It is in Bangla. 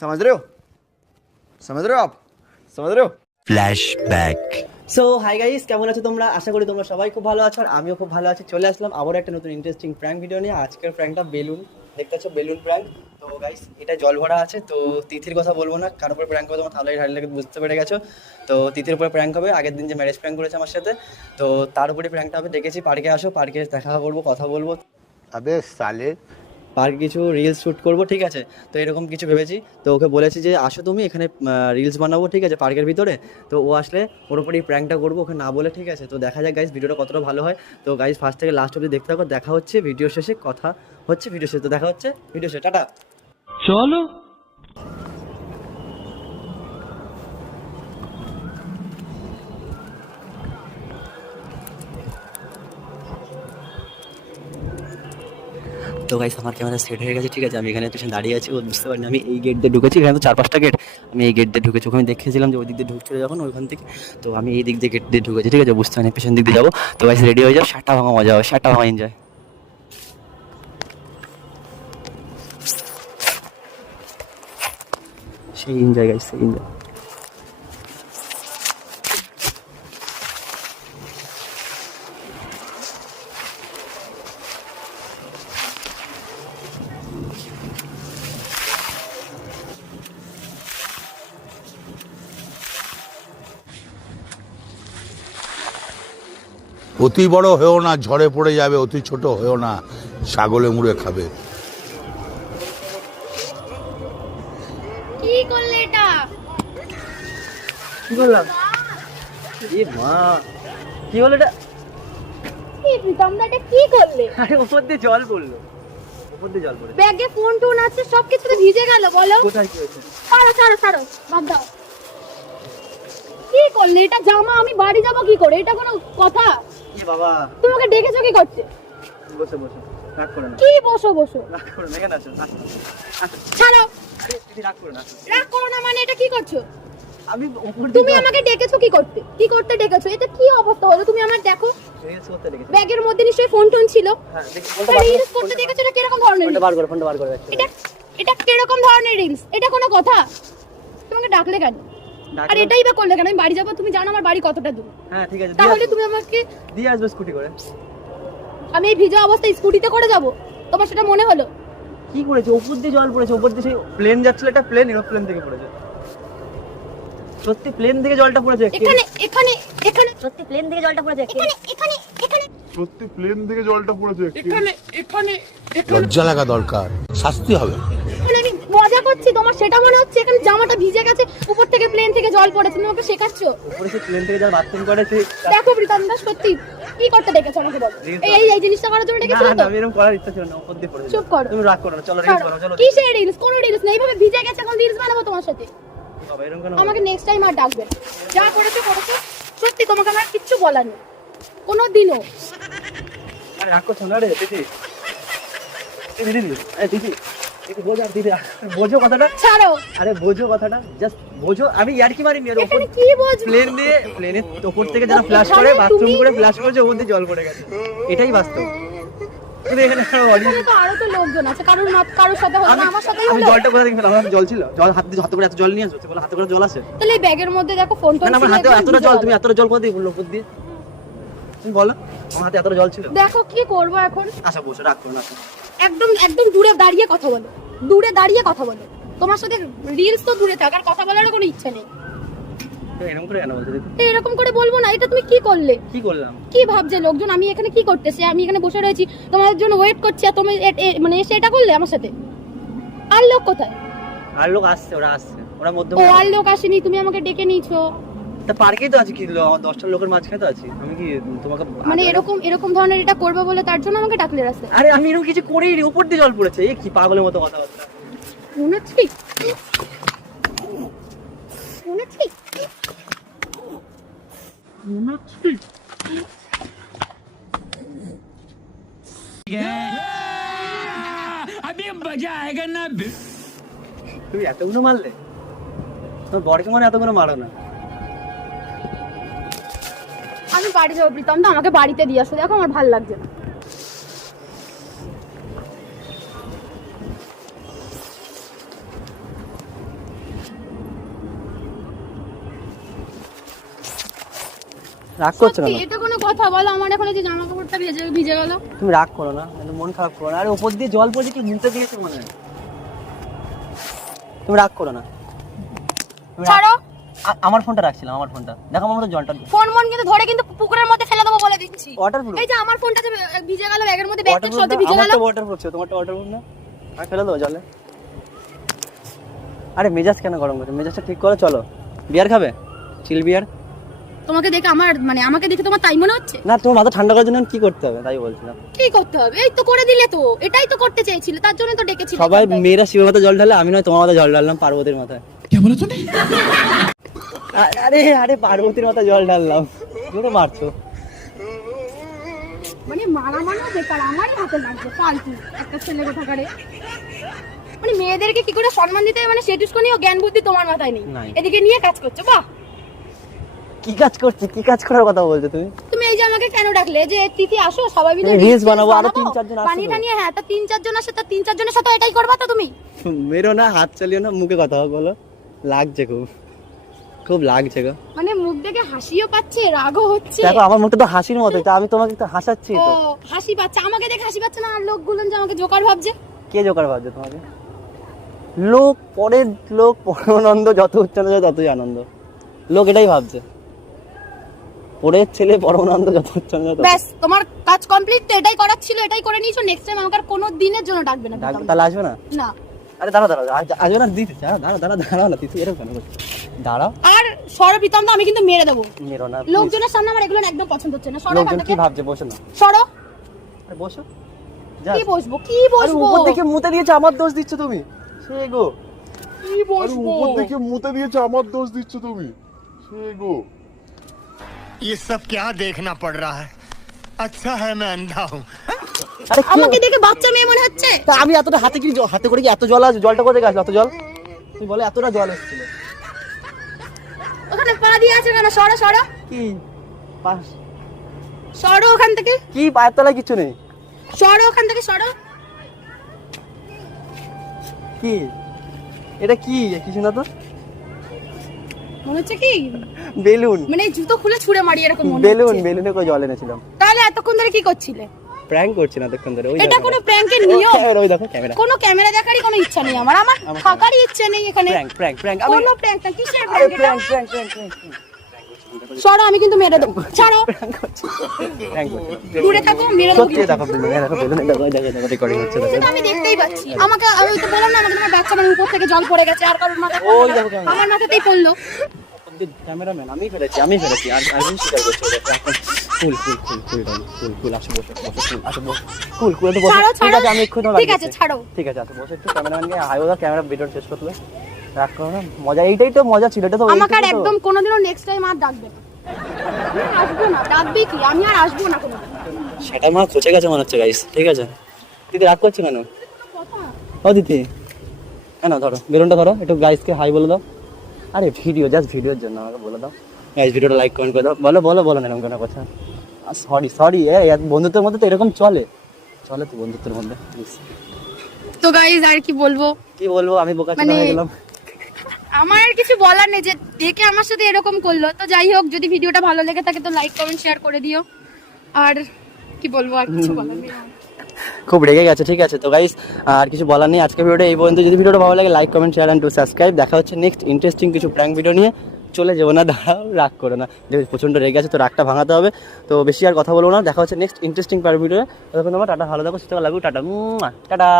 समझ रहे हो? समझ रहे हो आप? समझ रहे हो? ফ্ল্যাশব্যাক। সো হাই গাইস, কেমন আছো তোমরা? আশা করি তোমরা সবাই খুব ভালো আছো আর আমিও খুব ভালো আছি। চলে আসলাম আবার একটা নতুন ইন্টারেস্টিং প্র্যাঙ্ক ভিডিও নিয়ে। আজকের প্র্যাঙ্কটা বেলুন, দেখতে পাচ্ছ বেলুন প্র্যাঙ্ক। তো গাইস এটা জল ভরা আছে, তো তিথির কথা বলবো না, কার উপরে প্র্যাঙ্ক হবে তোমার তাহলে হাড়ি লাগে বুঝতে পেরে গেছো। তো তিথির উপরে প্র্যাঙ্ক হবে, আগের দিন যে ম্যারেজ প্র্যাঙ্ক করেছে আমার সাথে, তো তার উপরে প্র্যাঙ্কটা হবে। ডেকেছি পার্কে, আসো পার্কে দেখা করবো, কথা বলবো। আবে সালে, পার্কে কিছু রিলস শ্যুট করবো, ঠিক আছে? তো এরকম কিছু ভেবেছি, তো ওকে বলেছি যে আসো তুমি এখানে রিলস বানাবো, ঠিক আছে, পার্কের ভিতরে। তো ও আসলে ওর উপর এই প্র্যাঙ্কটা করবো, ওকে না বলে, ঠিক আছে? তো দেখা যাক গাইস ভিডিওটা কতটা ভালো হয়। তো গাইস ফার্স্ট থেকে লাস্ট অবধি দেখতে থাকো, দেখা হচ্ছে ভিডিও শেষে, কথা হচ্ছে ভিডিও শেষে। তো দেখা হচ্ছে ভিডিও শেষে, টাটা। চলো। তো গাইস আমার ক্যামেরা সেট হয়ে গেছে, ঠিক আছে? আমি এখানে পেছনে দাঁড়িয়ে আছি, ও বুঝতে পারিনি আমি এই গেট দিয়ে ঢুকেছি। এখানে তো 4-5টা গেট, আমি এই গেট দিয়ে ঢুকেছি। ওখানে দেখেছিলাম যে ওই দিক দিয়ে ঢুকছিল যখন ওইখান থেকে, তো আমি এই দিক দিয়ে গেট দিয়ে ঢুকেছি, ঠিক আছে? বুঝতে পারিনি পেছন দিক দিয়ে যাবো। তো গাইস রেডি হয়ে যাও, শাটা ভাঙা মজা হবে, শাটা ভাঙা এনজয়। সেই এনজয় গাইস, সেই এনজয়। অতি বড় হয়েও না, ঝড়ে পড়ে যাবে। অতি ছোট হয়েও না, ছাগলে মুড়ে খাবে। কি করলে এটা? কি করলাম? এ মা, কি হলো এটা? কি প্রীতমদা, এটা কি করলে? আরে উপর দিয়ে জল পড়লো, উপর দিয়ে জল পড়েছে। ব্যাগে ফোন টোন আছে, সবকিছু তো ভিজে গেল। বলো কোথায় কি হয়েছে? ছাড়ো ছাড়ো ছাড়ো, বাদ দাও। কি করলে এটা? জামা আমি বাড়ি যাবো কি করে? এটা কোনো কথা? এ বাবা, তুমি ওকে ডেকেছো কি করতে? বসে বসে, রাগ করে না, কি বসো বসো? রাগ করে না, এখানে আসো, আসো, আসো। ছাড়ো। আরে দিদি রাগ করে না, আসো। রাগ করো না মানে এটা কি করছো? আমি উপর তুমি দিয়ে আমাকে ডেকেছো কি করতে? কি করতে ডেকেছো? এটা কি অবস্থা হলো? তুমি আমার দেখো, রিলস করতে লেগেছে। ব্যাগের মধ্যে নিশ্চয়ই ফোন টোন ছিল। হ্যাঁ দেখি, রিলস করতে ডেকেছো, এটা কিরকম ধরনের ফোনটা reels? বার করে, ফোনটা বার করে রাখতে। এটা এটা কিরকম ধরনের রিলস? এটা কোনো কথা? তোমাকে ডাকলে কেন? আর এটাই বা করলে কেন? আমি বাড়ি যাবো, তুমি জানো আমার বাড়ি কতটা দূর। হ্যাঁ ঠিক আছে, তাহলে তুমি আমাকে দিয়ে আসবে স্কুটি করে। আমি এই ভিজা অবস্থায় স্কুটিতে করে যাব? তোমার সেটা মনে হলো? কি করেছে? উপর দিয়ে জল পড়েছে, উপর দিয়ে সেই প্লেন যাচ্ছিল, একটা প্লেন এরোপ্লেন থেকে পড়েছে। সত্যি প্লেন থেকে জলটা পড়েছে। এখানে এখানে এখানে সত্যি প্লেন থেকে জলটা পড়েছে। এখানে এখানে এখানে সত্যি প্লেন থেকে জলটা পড়েছে। এখানে এখানে লজ্জা লাগা দরকার, শাস্তি হবে। এখানে আমি মজা করছি, তোমার সেটা মনে হচ্ছে? এখানে জামাটা ভিজে গেছে, উপর থেকে প্লেন থেকে জল পড়েছে, তুমি ওকে শেখাচ্ছো? উপরে সেই প্লেন থেকে জল বাথরুম করেছে। দেখো প্রীতমদা, সত্যি কি করতে ডেকেছো আমাকে বলো? এই জিনিসটা করার জন্য ডেকেছো তো? আমি এরকম করার ইচ্ছা ছিল না, উপর দিয়ে পড়েছে। চুপ করো। তুমি রাগ করো না, চলো রিলস বানাও, চলো। কিসের রিলস? কোনো রিলস নেই, এইভাবে ভিজে গেছে, এখন রিলস বানাবো তোমার সাথে? বাবা এরকম কেন? আমাকে নেক্সট টাইম আর ডাকবে না। যা করেছো করেছো, সত্যি তোমাকে আমার কিচ্ছু বলার নেই কোনোদিনও। আরে রাগ করছো না রে দিদি, দিদি দিদি, আরে দিদি দিদি বোঝো, আর দিদি বোঝো কথাটা। ছাড়ো। আরে বোঝো কথাটা, জাস্ট বোঝো। আমি ইয়ার্কি মারিনি, এর উপর এখানে কি বুঝবো? প্লেন দিয়ে, প্লেনের উপর থেকে যারা ফ্ল্যাশ করে, বাথরুম করে ফ্ল্যাশ করেছে, ওর মধ্যে জল পড়ে গেছে, এটাই বাস্তব। তুমি এখানে এখানে তো আরো তো লোকজন আছে, কারোর সাথে হলো না, আমার সাথেই আমি হলো। জলটা কোথা থেকে পেলাম? আমার জল ছিল, জল হাতে করে এত জল নিয়ে আসো, বলে হাতে করে জল আসে? তাহলে এই ব্যাগের মধ্যে দেখো ফোন টোন না আমার ছিল, হাতে একদম এতটা ভিজে জল, গেল। তুমি এতটা জল কোথা থেকে বললো উপর দিয়ে? তুমি বলো, আমার হাতে এতটা জল ছিল। দেখো কি করবো এখন? আচ্ছা বসে, রাগ করো না। একদম একদম দূরে দাঁড়িয়ে কথা বলো, দূরে দাঁড়িয়ে কথা বলো। তোমার সাথে রিলস তো দূরে থাক, আর কথা বলারও কোনো ইচ্ছা নেই। এরকম করে কেন বলছো দিদি? তো এরকম করে বলবো না, এটা তুমি কি করলে? কি করলাম? কি ভাবছে লোকজন আমি এখানে কি করতেছি? আমি এখানে বসে রয়েছি, তোমার জন্য ওয়েট করছি, আর তুমি মানে এসে এটা করলে আমার সাথে? আর লোক কোথায়? আর লোক আসছে, ওরা আসছে, ওরা মধ্যে ও আর লোক আসেনি, তুমি আমাকে ডেকে নিয়েছো। তা পার্কেই তো আছি, কি আমার 10টা লোকের মাঝখানে তো আছি, আমি কি তোমাকে মানে এরকম ধরনের এটা করবে বলে তার জন্য আমাকে ডাকলে রাস্তায়? আরে আমি এরকম কিছু করিনি, উপর দিয়ে জল পড়েছে। এই কি পাগলের মতো কথাবার্তা। মনে হচ্ছে মনে হচ্ছে তুমি এতগুলো মারলে? তোর বরকে মনে এতগুলো মারো না। আমি বাড়ি যাবো প্রীতম দা, আমাকে বাড়িতে দিয়ে আসো, দেখো আমার ভালো লাগছে না। রাগ করছো না? সত্যি, এটা কোনো কথা বলো? আমার এখন এই যে জামা কাপড়টা ভিজে গেল। তুমি রাগ করো না, মন খারাপ করো না। আরে উপর দিয়ে জল পড়ছে, কি মুতে দিয়েছে মনে হয়। তুমি রাগ করো না। তুমি রাগ- ছাড়ো। আমার ফোনটা রাখছিলাম, আমার ফোনটা দেখো, আমার মতো জলটা ফোন কিন্তু ধরে কিন্তু পুকুরের মধ্যে ফেলে দেবো বলে দিচ্ছি। ওয়াটারপ্রুফ। এই যে আমার ফোনটা যে ভিজে গেল ব্যাগের মধ্যে, ব্যাগ থেকে সত্যি ভিজে গেল। আমারটা ওয়াটারপ্রুফ ছিল, তোমারটা ওয়াটারপ্রুফ না? আর ফেলে দাও জলে। আরে মেজাজ কেন গরম করছো? মেজাজটা ঠিক করো, চলো বিয়ার খাবে, চিল বিয়ার। তোমাকে দেখে আমাকে দেখে তোমার তাই মনে হচ্ছে? না, তোমার মাথা ঠান্ডা করার জন্য কি করতে হবে তাই বলছিলাম। কি করতে হবে? এই তো করে দিলে তো, এটাই তো করতে চেয়েছিলে, তার জন্য তো ডেকেছিলে। সবাই মেয়েরা শিবের মাথায় জল ঢালে, আমি নয় তোমার মাথায় জল ঢাললাম, পার্বতীর মাথায়। আরে আরে পার্বতীর মাথায় জল ঢাললাম, তুমি তো মারছো। মানে মারা বেকার, আমারই হাতে লাগছে ফালতু একটা ছেলে কোথাকারে। মানে মেয়েদেরকে কি করে সম্মান দিতে হয়, মানে সেটুকুনি ও জ্ঞান বুদ্ধি তোমার মাথায় নেই। নাই। এদিকে নিয়ে কাজ করছো, বাহ। কি কাজ করছি? কি কাজ করার কথা বলছো তুমি? তুমি এই যে আমাকে কেন ডাকলে যে তিথি আসো সবাই মিলে Reels reels বানাবো, আরো 3-4 জন আসবে। বানিয়ে টানিয়ে, হ্যাঁ তা 3-4 জন আসে, তা 3-4 জনের সাথে এটাই করবা তো তুমি? মেরো না, হাত চালিও না, মুখে কথা বলো। লাগছে খুব, খুব লাগছে গো। মানে মুখ দেখে হাসিও পাচ্ছে, রাগও হচ্ছে। দেখো আমার মুখটা তো হাসির মতো, তা আমি তোমাকে তো হাসাচ্ছি ও তো। হাসি পাচ্ছে, আমাকে দেখে হাসি পাচ্ছে না, আর লোকগুলো যে আমাকে জোকার ভাবছে। কে জোকার ভাবছে তোমাকে? লোক পরমানন্দ, যত উচ্চারণ যায় ততই আনন্দ। লোক এটাই ভাবছে, পরের ছেলে পরমানন্দ, যত উচ্চারণ যায় তত। ব্যাস, তোমার কাজ কমপ্লিট। তো এটাই করার ছিল, এটাই করে নিয়েছো। নেক্সট টাইম আমাকে আর কোনো দিনের জন্য ডাকবে না। ডাকবে তাহলে আসবে না? না। আরে দাঁড়াও, আসবে না দিতে, দাঁড়াও না দিতে, এরকম কেন করছো? দাঁড়াও। আর সরবিতম তো আমি কিন্তু মেরে দেবো। মেরো না, লোকজনের সামনে আমার এগুলো একদম পছন্দ হচ্ছে না। সরো লোকজন এখান কি থেকে। ভাবছে? বসো না। সরো। আরে বসো। কি বসবো? কি আরে বসবো? উপর থেকে মুতে দিয়েছে, আমার দোষ দিচ্ছ তুমি। সে গো, কি আরে বসবো? উপর থেকে মুতে দিয়েছে, আমার দোষ দিচ্ছ তুমি। সে গো। ये सब क्या देखना पड़ रहा है? अच्छा है मैं अंधा हूँ। আরে কি আমাকে দেখে বাচ্চা মেয়ে মনে হচ্ছে। তা আমি এতটা হাতে করে কি এত জল আছে? জলটা কোথা থেকে আসলো এত জল? তুমি বলে এতটা জল এসেছিল ওখানে পা দিয়ে আছে কেন? সরো সরো কি? পাস সরো ওখান থেকে। কি পায়ের তলায় কিছু নেই? সরো ওখান থেকে, সরো। কি এটা? কি কিছু না তো, মনে হচ্ছে কি বেলুন। মানে জুতো খুলে ছুঁড়ে মারি এরকম মনে বেলুন, হচ্ছে। বেলুনে করে জল এনেছিলাম। তাহলে এতক্ষণ ধরে কি করছিলে? প্র্যাঙ্ক করছি না এতক্ষণ ধরে। ওই এটা কোনো প্র্যাঙ্কের নিয়ম? ওই দেখো ক্যামেরা। কোনো ক্যামেরা দেখারই কোনো ইচ্ছা নেই আমার, আমার থাকারই ইচ্ছা নেই এখানে। প্র্যাঙ্ক কোনো প্র্যাঙ্ক না, কিসের আরে প্র্যাঙ্ক? প্র্যাঙ্ক সরো, আমি কিন্তু মেরে দেবো। ছাড়ো, করছি। দূরে থাকো, মেরে দেবো সত্যি কিন্তু। দেখো বেলুন, দেখো বেলুন, দেখো রেকর্ডিং হচ্ছে দেখো। সেটা আমি দেখতেই পাচ্ছি। আমি তো বললাম না, আমাকে তোমার বাচ্চা মানে উপর থেকে জল পড়ে গেছে, আর কারোর মাথায় ওই পড়লো না। দেখো ক্যামেরা। আমার মাথাতেই পড়লো। ক্যামেরাম্যান আমি ফেলেছি, আমি স্বীকার করছি। কুল আসো, বসো আসো, কুল একটু বসো। ছাড়ো, ঠিক ছাড়ো। আছে, আমি এক্ষুনি ঠিক আছে, ছাড়ো। ঠিক আছে, আসো বসো একটু। ক্যামেরাম্যানকে হাইওদা ক্যামেরা ভিডিও শেষ করতে হবে। রাগ করো না, মজা এইটাই তো মজা ছিল। এটা তো আমাকে আর এইটুকু তো। একদম কোনোদিনও নেক্সট টাইম আর ডাকবে না। আমি আসবো না, ডাকবে কি? আমি আর আসবো না কোনোদিন। সেটা মা খচে গেছে মনে হচ্ছে গাইস। ঠিক আছে দিদি, রাগ করছি কেন? কথা ও দিদি, কেন? ধরো বেলুনটা ধরো, একটু গাইসকে হাই বলে দাও। আরে ভিডিও, জাস্ট ভিডিওর জন্য আমাকে বলে দাও। গাইস ভিডিওটা লাইক কমেন্ট করে দাও। বলো না এরকম কোনো কথা। সরি বন্ধুত্বের মধ্যে তো এরকম চলে তো বন্ধুত্বের মধ্যে। তো গাইজ আর কি বলবো? কি বলবো, আমি বোকা মানে- হয়ে গেলাম। আমার আর কিছু বলার নেই, যে দেখে আমার সাথে এরকম করলো। তো যাই হোক, যদি ভিডিওটা ভালো লেগে থাকে তো লাইক কমেন্ট শেয়ার করে দিও। আর কি বলবো, আর কিছু বলার নেই আমার। খুব রেগে গেছে। ঠিক আছে তো গাইস, আর কিছু বলার নেই। আজকে ভিডিওটা এই পর্যন্ত। যদি ভিডিওটা ভালো লাগে like comment share and to subscribe. দেখা হচ্ছে নেক্সট ইন্টারেস্টিং কিছু প্র্যাঙ্ক ভিডিও নিয়ে। চলে যাবো না, দাঁড়াও, রাগ করো না। যেহেতু প্রচণ্ড রেগে আছে তো রাগটা ভাঙাতে হবে। তো বেশি আর কথা বলবো না। দেখা হচ্ছে নেক্সট ইন্টারেস্টিং প্র্যাঙ্ক ভিডিও। ততক্ষণ আমার টাটা, ভালো থাকো, সুস্থ থাকো, লাভ ইউ, টাটা টাটা।